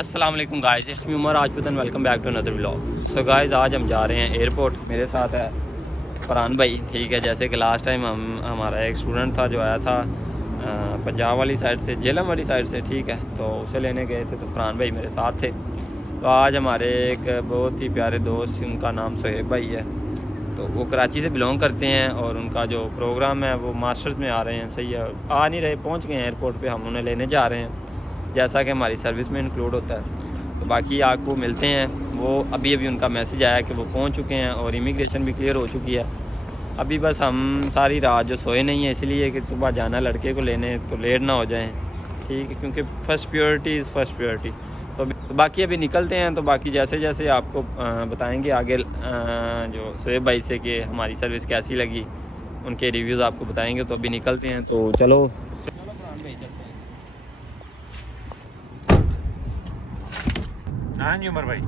अस्सलाम वालेकुम guys, it's me Umar Rajput and welcome back to another vlog. So guys, आज हम जा रहे हैं एयरपोर्ट। मेरे साथ है फरहान भाई। ठीक है, जैसे कि लास्ट टाइम हमारा एक स्टूडेंट था जो आया था पंजाब वाली साइड से, जेलम वाली साइड से। ठीक है, तो उसे लेने गए थे, तो फरहान भाई मेरे साथ थे। तो आज हमारे एक बहुत ही प्यारे दोस्त, उनका नाम सोहेब भाई है, तो वो कराची से बिलोंग करते हैं और उनका जो प्रोग्राम है वो मास्टर्स में आ रहे हैं। सही है, आ नहीं रहे, पहुँच गए हैं एयरपोर्ट पर, हम उन्हें लेने जा रहे हैं जैसा कि हमारी सर्विस में इंक्लूड होता है। तो बाकी आपको मिलते हैं। वो अभी उनका मैसेज आया कि वो पहुंच चुके हैं और इमिग्रेशन भी क्लियर हो चुकी है। अभी बस हम सारी रात जो सोए नहीं है, इसलिए कि सुबह जाना लड़के को लेने, तो लेट ना हो जाए। ठीक है, क्योंकि first priority is first priority. तो बाकी अभी निकलते हैं। तो बाकी जैसे जैसे आपको बताएंगे आगे जो सोहेब भाई से कि हमारी सर्विस कैसी लगी, उनके रिव्यूज़ आपको बताएंगे। तो अभी निकलते हैं, तो चलो हाँ जी उमर भाई।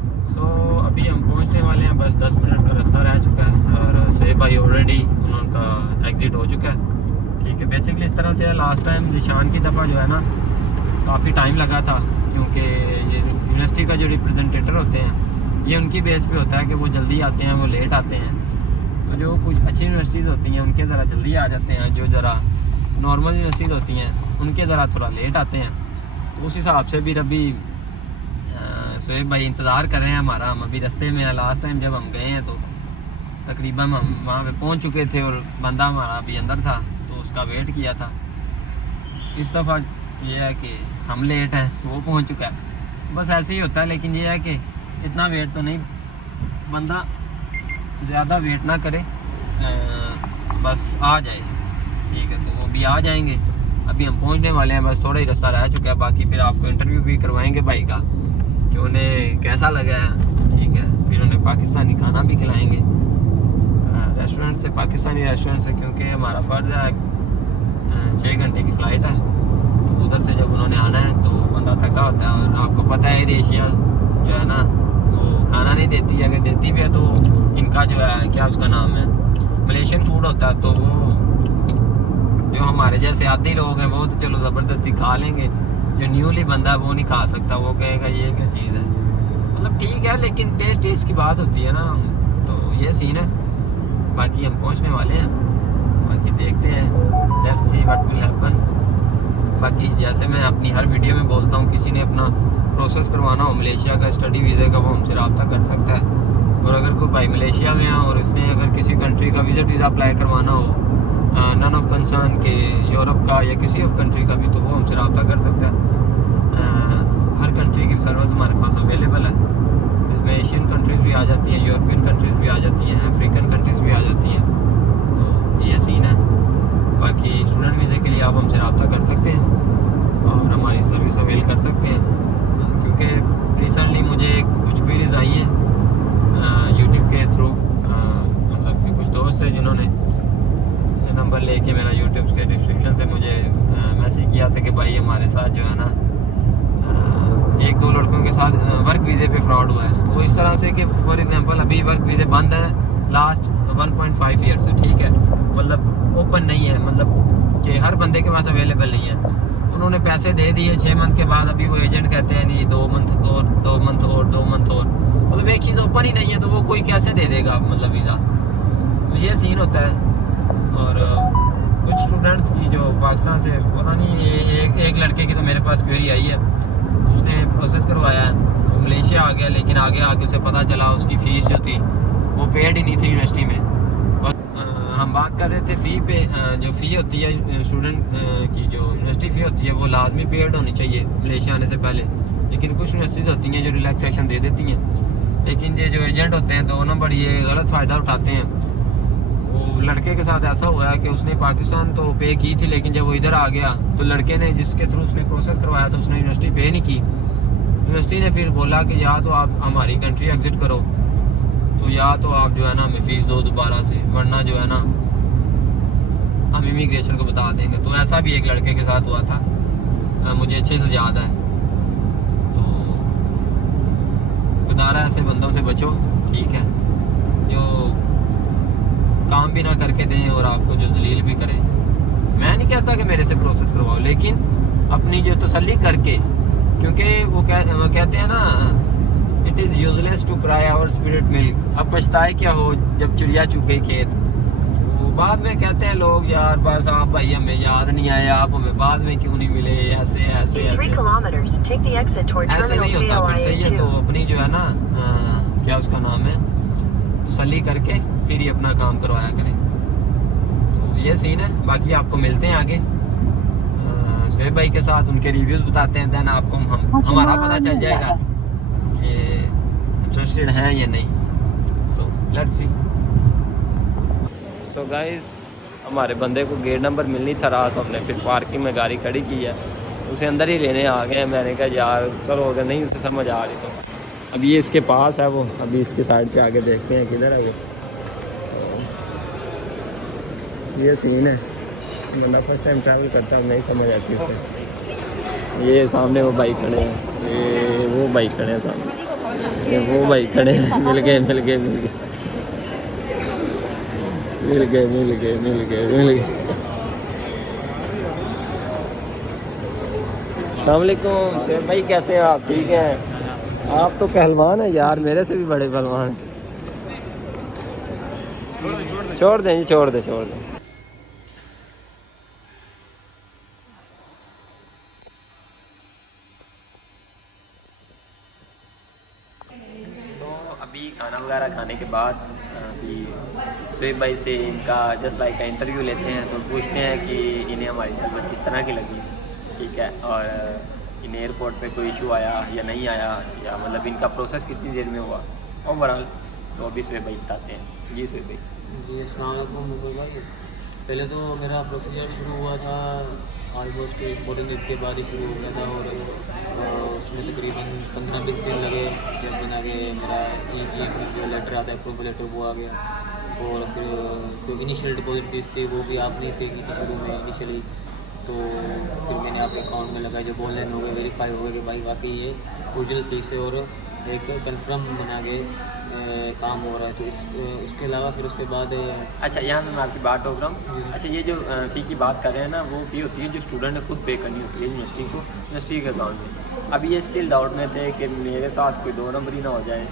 अभी हम पहुंचने वाले हैं, बस 10 मिनट का रास्ता रह चुका है और सोहेब भाई ऑलरेडी उनका एग्ज़िट हो चुका है। ठीक है, बेसिकली इस तरह से है। लास्ट टाइम निशान की दफ़ा जो है ना, काफ़ी टाइम लगा था, क्योंकि ये यूनिवर्सिटी का जो रिप्रेजेंटेटर होते हैं, ये उनकी बेस पे होता है कि वो जल्दी आते हैं, वो लेट आते हैं। तो जो कुछ अच्छी यूनिवर्सिटीज़ होती हैं उनके ज़रा जल्दी आ जाते हैं, जो ज़रा नॉर्मल यूनिवर्सिटीज़ होती हैं उनके ज़रा थोड़ा लेट आते हैं। तो उस हिसाब से भी अभी सोहेब भाई इंतज़ार कर रहे हैं हमारा। हम अभी रास्ते में हैं। लास्ट टाइम जब हम गए हैं तो तकरीबन हम वहाँ पे पहुँच चुके थे और बंदा हमारा अभी अंदर था, तो उसका वेट किया था। इस दफ़ा ये है कि हम लेट हैं, वो पहुँच चुका है। बस ऐसे ही होता है, लेकिन ये है कि इतना वेट तो नहीं, बंदा ज़्यादा वेट ना करे, बस आ जाए। ठीक है, तो वो भी आ जाएंगे। अभी हम पहुँचने वाले हैं, बस थोड़ा ही रास्ता रह चुका है। बाकी फिर आपको इंटरव्यू भी करवाएंगे भाई का कि उन्हें कैसा लगा है। ठीक है, फिर उन्हें पाकिस्तानी खाना भी खिलाएंगे रेस्टोरेंट से, पाकिस्तानी रेस्टोरेंट से, क्योंकि हमारा फ़र्ज़ है। 6 घंटे की फ़्लाइट है, तो उधर से जब उन्होंने आना है तो बंदा थका होता है। और आपको पता है एयर एशिया जो है ना, वो खाना नहीं देती है। अगर देती भी है तो इनका जो है, क्या उसका नाम है, मलेशियन फूड होता है। तो वो जो हमारे जैसे आदि लोग हैं वो तो चलो ज़बरदस्ती खा लेंगे, जो न्यूली बंदा वो नहीं खा सकता। वो कहेगा ये क्या चीज़ है, मतलब ठीक है, लेकिन टेस्ट की बात होती है ना। तो ये सीन है। बाकी हम पहुंचने वाले हैं, बाकी देखते हैं, let's see what will happen. बाकी जैसे मैं अपनी हर वीडियो में बोलता हूँ, किसी ने अपना प्रोसेस करवाना हो मलेशिया का स्टडी वीज़े का, वो हमसे रब्ता कर सकता है। और अगर कोई भाई मलेशिया में है और इसने अगर किसी कंट्री का विज़िट वीज़ा अप्लाई करवाना हो, नन ऑफ कंसर्न के यूरोप का या किसी ऑफ कंट्री का भी, तो वो हमसे रब्ता कर सकता है। हर कंट्री की सर्विस हमारे पास अवेलेबल है। इसमें एशियन कंट्रीज़ भी आ जाती हैं, यूरोपियन कंट्रीज़ भी आ जाती हैं, अफ्रीकन कंट्रीज़ भी आ जाती हैं। तो ये सीन है। बाकी स्टूडेंट वीज़े के लिए आप हमसे रब्ता कर सकते हैं और हमारी सर्विस अवेल कर सकते हैं, क्योंकि रिसेंटली मुझे कुछ क्वेरीज आई हैं यूट्यूब के थ्रू। मतलब कि कुछ दोस्त हैं जिन्होंने नंबर लेके मेरा यूट्यूब के डिस्क्रिप्शन से मुझे मैसेज किया था कि भाई हमारे साथ जो है ना 1-2 लड़कों के साथ वर्क वीज़े पे फ्रॉड हुआ है। तो इस तरह से कि फॉर एग्जांपल अभी वर्क वीज़े बंद है लास्ट 1.5 ईयर से। ठीक है, मतलब ओपन नहीं है, मतलब कि हर बंदे के पास अवेलेबल नहीं है। उन्होंने पैसे दे दिए 6 मंथ के बाद, अभी वो एजेंट कहते हैं नहीं 2 मंथ और 2 मंथ और 2 मंथ और, मतलब एक चीज़ ओपन ही नहीं है, तो वो कोई कैसे दे देगा मतलब वीज़ा। तो ये सीन होता है। और कुछ स्टूडेंट्स की जो पाकिस्तान से, पता नहीं, एक लड़के की तो मेरे पास क्वेरी आई है, उसने प्रोसेस करवाया है, वो मलेशिया आ गया, लेकिन आगे आके उसे पता चला उसकी फ़ीस जो थी वो पेड ही नहीं थी यूनिवर्सिटी में। और हम बात कर रहे थे फ़ी पे। जो फ़ी होती है स्टूडेंट की, जो यूनिवर्सिटी फ़ी होती है, वो लाजमी पेड होनी चाहिए मलेशिया आने से पहले। लेकिन कुछ यूनिवर्सिटीज़ होती हैं जो रिलैक्सेशन दे देती हैं, लेकिन ये जो एजेंट होते हैं 2 नंबर, ये गलत फ़ायदा उठाते हैं। वो लड़के के साथ ऐसा हुआ है कि उसने पाकिस्तान तो पे की थी, लेकिन जब वो इधर आ गया तो लड़के ने, जिसके थ्रू उसने प्रोसेस करवाया था, उसने यूनिवर्सिटी पे नहीं की। यूनिवर्सिटी ने फिर बोला कि या तो आप हमारी कंट्री एग्जिट करो, तो या तो आप जो है ना हमें फ़ीस दो दोबारा से, वरना जो है ना हम इमिग्रेशन को बता देंगे। तो ऐसा भी एक लड़के के साथ हुआ था, मुझे अच्छे से याद है। तो खुदारा ऐसे बंदों से बचो। ठीक है, जो काम भी ना करके दें और आपको जो जलील भी करें। मैं नहीं कहता कि मेरे से प्रोसेस करवाओ, लेकिन अपनी जो तसल्ली करके क्योंकि वो कहते हैं ना, it is useless to cry over spilt milk. अब पछताए क्या हो जब चिड़िया चुग गई खेत। तो बाद में कहते हैं लोग, यार बस आप भाई हमें याद नहीं आए, आप हमें बाद में क्यों नहीं मिले, ऐसे ऐसे In 3 kilometers, take the exit toward ऐसे Terminal नहीं होता। फिर KLIA सही है, तो 2. अपनी जो है ना क्या उसका नाम है, तसल्ली करके फिर ही अपना काम करवाया करें। तो ये सीन है। बाकी आपको मिलते हैं आगे शोएब भाई के साथ, उनके रिव्यूज़ बताते हैं, देन आपको हमारा पता चल जाएगा कि इंटरेस्टेड हैं या नहीं। So let's see. So guys, हमारे बंदे को गेट नंबर मिल नहीं था रहा, तो हमने फिर पार्किंग में गाड़ी खड़ी की है, उसे अंदर ही लेने आ गए हैं। मैंने कहा यार चलो, अगर नहीं उसे समझ आ रही तो अब ये इसके पास है, वो अभी इसके साइड पे आगे देखते हैं किधर है वो। ये सीन है, मैं फर्स्ट टाइम ट्रैवल करता हूँ, नहीं समझ आती उसे। ये सामने वो बाइक खड़े हैं, ये वो बाइक खड़े हैं सामने, ये वो बाइक खड़े हैं। मिल गए मिल गए मिल गए मिल गए मिल गए मिल गए मिल गए। अस्सलाम वालेकुम शेर भाई, कैसे हैं आप? ठीक हैं? आप तो पहलवान हैं यार, मेरे से भी बड़े पहलवान हैं। छोड़ दें जी, छोड़ दें छोड़ दें। अभी खाना वगैरह खाने के बाद अभी शोएब भाई से इनका जस्ट लाइक का इंटरव्यू लेते हैं, तो पूछते हैं कि इन्हें हमारी सर्विस किस तरह की लगी, ठीक है, और इन एयरपोर्ट पे कोई इशू आया या नहीं आया, या मतलब इनका प्रोसेस कितनी देर में हुआ ओवरऑल। तो अभी शोएब भाई बताते हैं। जी शोएब भाई। जी अस्सलाम वालेकुम भाई। पहले तो मेरा प्रोसीजर शुरू हुआ था ऑलमोस्ट 14 दिन के बाद ही शुरू हो गया था, और उसमें तकरीबन 15-20 दिन लगे जब बना के मेरा जो लेटर आता है, अप्रूवल लेटर, वो आ गया। और फिर जो इनिशियल डिपॉजिट फीस थी वो भी आपने पे की थी शुरू में इनिशियली, तो फिर मैंने आपके अकाउंट में लगाया, जब ऑनलाइन हो गया, वेरीफाई हो गया कि भाई वाकई ये ओरिजिनल फीस है और एक कन्फर्म बना के काम हो रहा है। तो इसके अलावा फिर उसके बाद अच्छा, यहाँ मैं आपकी बात हो रहा हूँ। अच्छा, ये जो फ़ी की बात कर रहे हैं ना, वो फ़ी होती है जो स्टूडेंट ने खुद पे करनी होती है यूनिवर्सिटी को, यूनिवर्सिटी के अकाउंट में। अभी ये स्टिल डाउट में थे कि मेरे साथ कोई 2 नंबर ही ना हो जाए।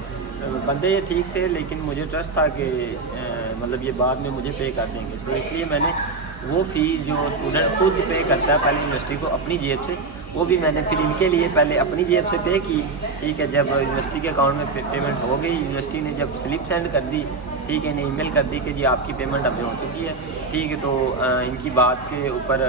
बंदे ये ठीक थे, लेकिन मुझे ट्रस्ट था कि मतलब ये बाद में मुझे पे कर देंगे। सो इसलिए मैंने वो फ़ी जो स्टूडेंट खुद पे करता है पहले यूनिवर्सिटी को अपनी जेब से, वो भी मैंने फिर इनके लिए पहले अपनी जेब से पे की, ठीक है। जब यूनिवर्सिटी के अकाउंट में पेमेंट हो गई, यूनिवर्सिटी ने जब स्लिप सेंड कर दी, ठीक है, ने ईमेल कर दी कि जी आपकी पेमेंट हमें हो चुकी है, ठीक है। तो इनकी बात के ऊपर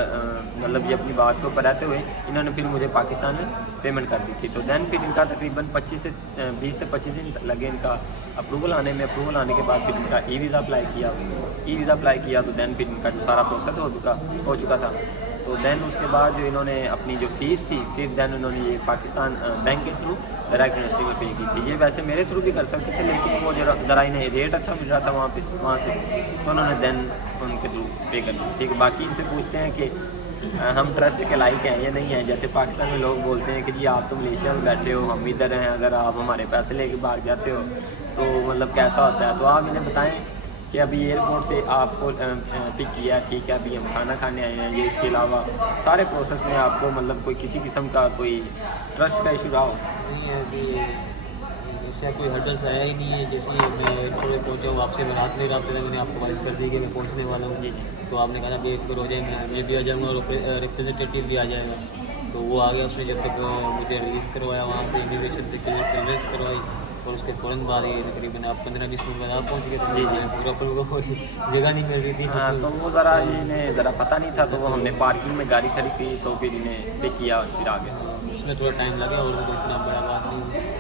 मतलब ये अपनी बात के ऊपर रहते हुए इन्होंने फिर मुझे पाकिस्तान में पेमेंट कर दी थी। तो दैन फिर इनका तकरीबन 20 से 25 दिन लगे इनका अप्रूवल आने में। अप्रूवल आने के बाद फिर इनका ई वीज़ा अप्लाई किया, तो दैन फिर इनका जो सारा प्रोसेस हो चुका था। तो दैन उसके बाद जो इन्होंने अपनी जो फ़ीस थी, फिर दैन उन्होंने ये पाकिस्तान बैंक के थ्रू डायरेक्ट यूनिवर्सिटी में पे की थी। ये वैसे मेरे थ्रू भी कर सकते थे, लेकिन वो ज़रा इन्हें रेट अच्छा मिल रहा था वहाँ से, तो उन्होंने दैन उनके थ्रू पे कर दी, ठीक है। बाकी इनसे पूछते हैं कि हम ट्रस्ट के लायक हैं या नहीं हैं। जैसे पाकिस्तान में लोग बोलते हैं कि जी आप तो मलेशिया में बैठे हो, हम इधर हैं, अगर आप हमारे पैसे लेके भाग जाते हो तो मतलब कैसा होता है। तो आप इन्हें बताएं कि अभी एयरपोर्ट से आपको पिक किया, ठीक है, अभी हम खाना खाने आए हैं, ये इसके अलावा सारे प्रोसेस में आपको मतलब कोई किसी किस्म का कोई ट्रस्ट का इशू रहा हो? नहीं है कि ऐसा कोई हर्डल्स आया ही नहीं है। जैसे ही मैं एयरपोर्ट में पहुँचा हूँ, आपसे मैं रात में रहा था, मैंने आपको वॉइस कर दी कि मैं पहुँचने वाला हूँ जी। तो आपने कहा था बेफिक्र हो जाए, मैं भी आ जाऊँगा और रिप्रेजेंटेटिव भी आ जाएगा। तो वो आ गया, उसने जब तक मुझे रिलीज़ करवाया वहाँ से, इमिग्रेशन से क्लियरेंस करवाई, और उसके फ़ौरन बाद ये तकरीबन आप 15-20 मिनट बाद आप पहुँच गए थे। जी पूरा कोई जगह नहीं मिल रही थी। हाँ, तो वो ज़रा इन्हें ज़रा पता नहीं था, तो वो हमने पार्किंग में गाड़ी खड़ी की, तो फिर इन्हें पिक किया, फिर आ गए। उसमें थोड़ा टाइम लगा और तो इतना बड़ा बात नहीं।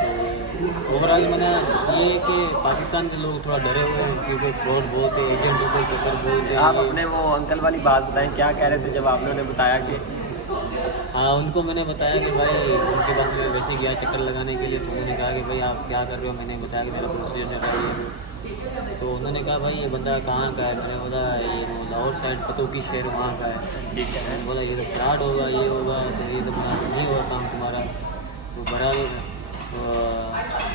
तो ओवरऑल मैंने ये कि पाकिस्तान के लोग थोड़ा डरे हुए हैं, क्योंकि फ्रॉड बहुत है, एजेंट के चक्कर बहुत है। आप अपने वो अंकल वाली बात बताएं, क्या कह रहे थे जब आपने उन्हें बताया कि? हाँ, उनको मैंने बताया कि भाई उनके पास मैं वैसे गया चक्कर लगाने के लिए, तो उन्होंने कहा कि भाई आप क्या कर रहे हो। मैंने बताया कि मेरा प्रोसीजर चल रहा है। तो उन्होंने कहा भाई ये बंदा कहाँ का है। मैंने बोला ये लाहौर साइड पतोकी शहर वहाँ का है। ठीक है। मैंने बोला ये तो फ्रॉड होगा, ये होगा, तो ये तो नहीं होगा काम तुम्हारा। तो बहरहाल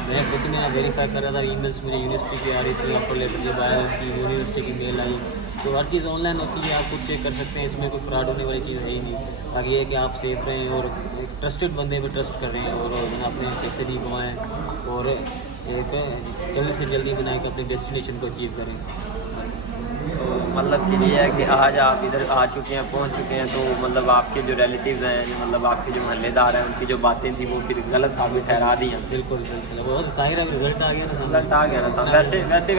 मैं खुद मेरा वेरीफाई कर रहा था, ईमेल्स मुझे यूनिवर्सिटी की आ रही थी, ऑफर लेटर जब आया उनकी यूनिवर्सिटी की मेल आई, तो हर चीज़ ऑनलाइन होती है, आप खुद चेक कर सकते हैं, इसमें कोई फ्रॉड होने वाली चीज़ है ही नहीं। बाकी ये है कि आप सेफ रहें और एक ट्रस्टेड बंदे पे ट्रस्ट कर रहे हैं और बिना अपने पैसे नहीं गंवाएं और एक जल्दी से जल्दी बनाए कि अपने डेस्टिनेशन को अचीव करें। तो मतलब कि ये है कि आज आप इधर आ चुके हैं, पहुंच चुके हैं, तो मतलब आपके जो रिलेटिव्स हैं, जो मतलब आपके जो महल्लेदार हैं, उनकी जो बातें थी वो फिर गलत साबित ठहरा दी हैं। बिल्कुल बिल्कुल, बहुत जाहिर है रिजल्ट आ गया ना, रिजल्ट आ गया ना।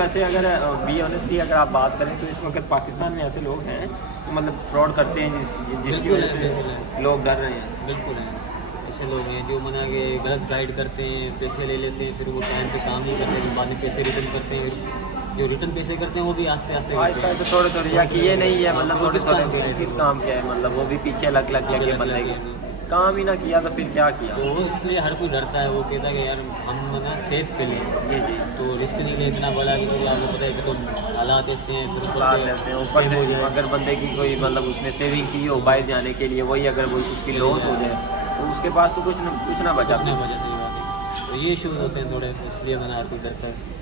वैसे अगर बी ऑनेस्टली अगर आप बात करें तो इस वक्त पाकिस्तान में ऐसे लोग हैं जो मतलब फ्रॉड करते हैं जिसकी वजह से लोग डर रहे हैं। बिल्कुल है, ऐसे लोग हैं जो मना के गलत गाइड करते हैं, पैसे ले लेते हैं, फिर वो टाइम पे काम नहीं करते, बाद में पैसे रिटर्न करते हैं। जो रिटर्न पैसे करते हैं वो भी आस्ते आस्ते तो थोड़े या कि ये नहीं है मतलब थोड़े किस काम के है, मतलब वो भी पीछे लग के बंदे के काम ही ना किया तो फिर क्या किया। तो इसलिए हर कोई डरता है, वो कहता है कि यार हम मतलब सेफ के लिए जी तो रिस्क नहीं ले, इतना बोला कि तो आपको पता है कि तो हालात ऐसे हैं, फिर ऊपर से अगर बंदे की कोई मतलब उसने सेविंग की हो बाहर जाने के लिए, वही अगर वो उसकी लॉस हो जाए तो उसके पास तो कुछ ना बचा। सही बात है। तो ये इशूज़ होते हैं थोड़े, इसलिए मैंने हर कोई डरता है।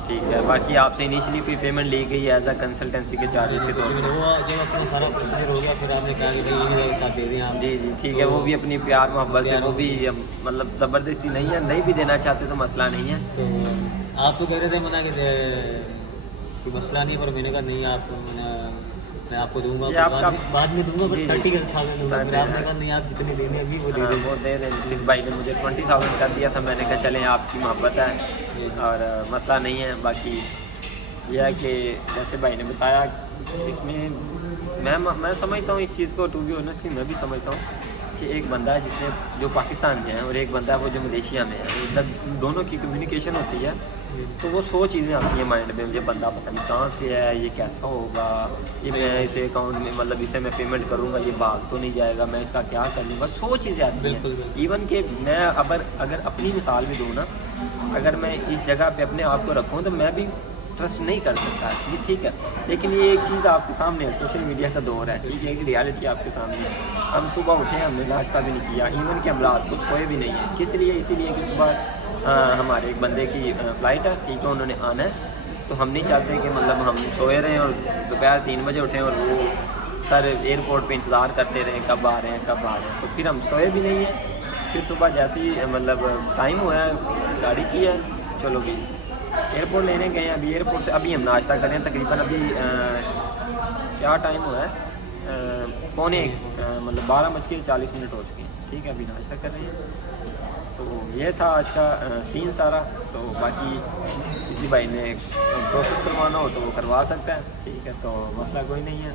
ठीक है, बाकी आपसे इनिशियली कोई पेमेंट ली गई एज अ कंसल्टेंसी के चार्जेस के तौर पर? वो जब अपना सारा प्रोसीजर हो गया फिर आपने कहा कि भाई ये साथ दे दें आप। जी ठीक है, वो भी अपनी प्यार मोहब्बत से, वो भी मतलब ज़बरदस्ती नहीं है, नहीं भी देना चाहते तो मसला नहीं है। तो आप तो कह रहे थे मना कि मसला नहीं है, पर मैंने कहा नहीं, आप मैं आपको दूंगा, बाद में दूंगा, पर 30,000 दूंगा। फिर आपने कहा नहीं, आप जितने देने अभी वो दे रहे हैं। भाई ने मुझे 20,000 कर दिया था, मैंने कहा चलें आपकी मोहब्बत है और मसला नहीं है। बाकी यह है कि जैसे भाई ने बताया इसमें मैं समझता हूँ इस चीज़ को, टू बी ऑनेस्टली मैं भी समझता हूँ कि एक बंदा है जिसने जो पाकिस्तान में है और एक बंदा है वो जो मलेशिया में है, इधर दोनों की कम्युनिकेशन होती है, तो वो 100 चीज़ें आती हैं माइंड में, मुझे बंदा पता नहीं कहाँ से है, ये कैसा होगा, ये मैं इसे अकाउंट में मतलब इसे मैं पेमेंट करूँगा, ये भाग तो नहीं जाएगा, मैं इसका क्या कर लूँगा, 100 चीज़ें आती हैं। इवन कि मैं अगर अपनी मिसाल भी दूँ ना, अगर मैं इस जगह पे अपने आप को रखूँ तो मैं भी ट्रस्ट नहीं कर सकता, ये ठीक है। लेकिन ये एक चीज़ आपके सामने है, सोशल मीडिया का दौर है, ठीक है, एक रियलिटी आपके सामने है। हम सुबह उठे, हमने नाश्ता भी नहीं किया, इवन कि हम रात को सोए भी नहीं है। किस लिए? इसीलिए कि सुबह हमारे एक बंदे की फ़्लाइट है, ठीक है, उन्होंने आना है, तो हम नहीं चाहते कि मतलब हम सोए रहें और दोपहर 3 बजे उठें और वो सर एयरपोर्ट पे इंतज़ार करते रहें कब आ रहे हैं, तो फिर हम सोए भी नहीं हैं। फिर सुबह जैसे ही मतलब टाइम हुआ है, गाड़ी की है, चलो भी एयरपोर्ट लेने गए हैं। अभी एयरपोर्ट से अभी हम नाश्ता कर रहे हैं, तकरीबन अभी क्या टाइम हुआ है, 12:45 मतलब 12:40 हो चुके हैं, ठीक है, अभी नाश्ता कर रहे हैं। तो ये था आज का सीन सारा। तो बाकी किसी भाई ने प्रोसेस करवाना हो तो वो करवा सकता है, ठीक है, तो मसला कोई नहीं है।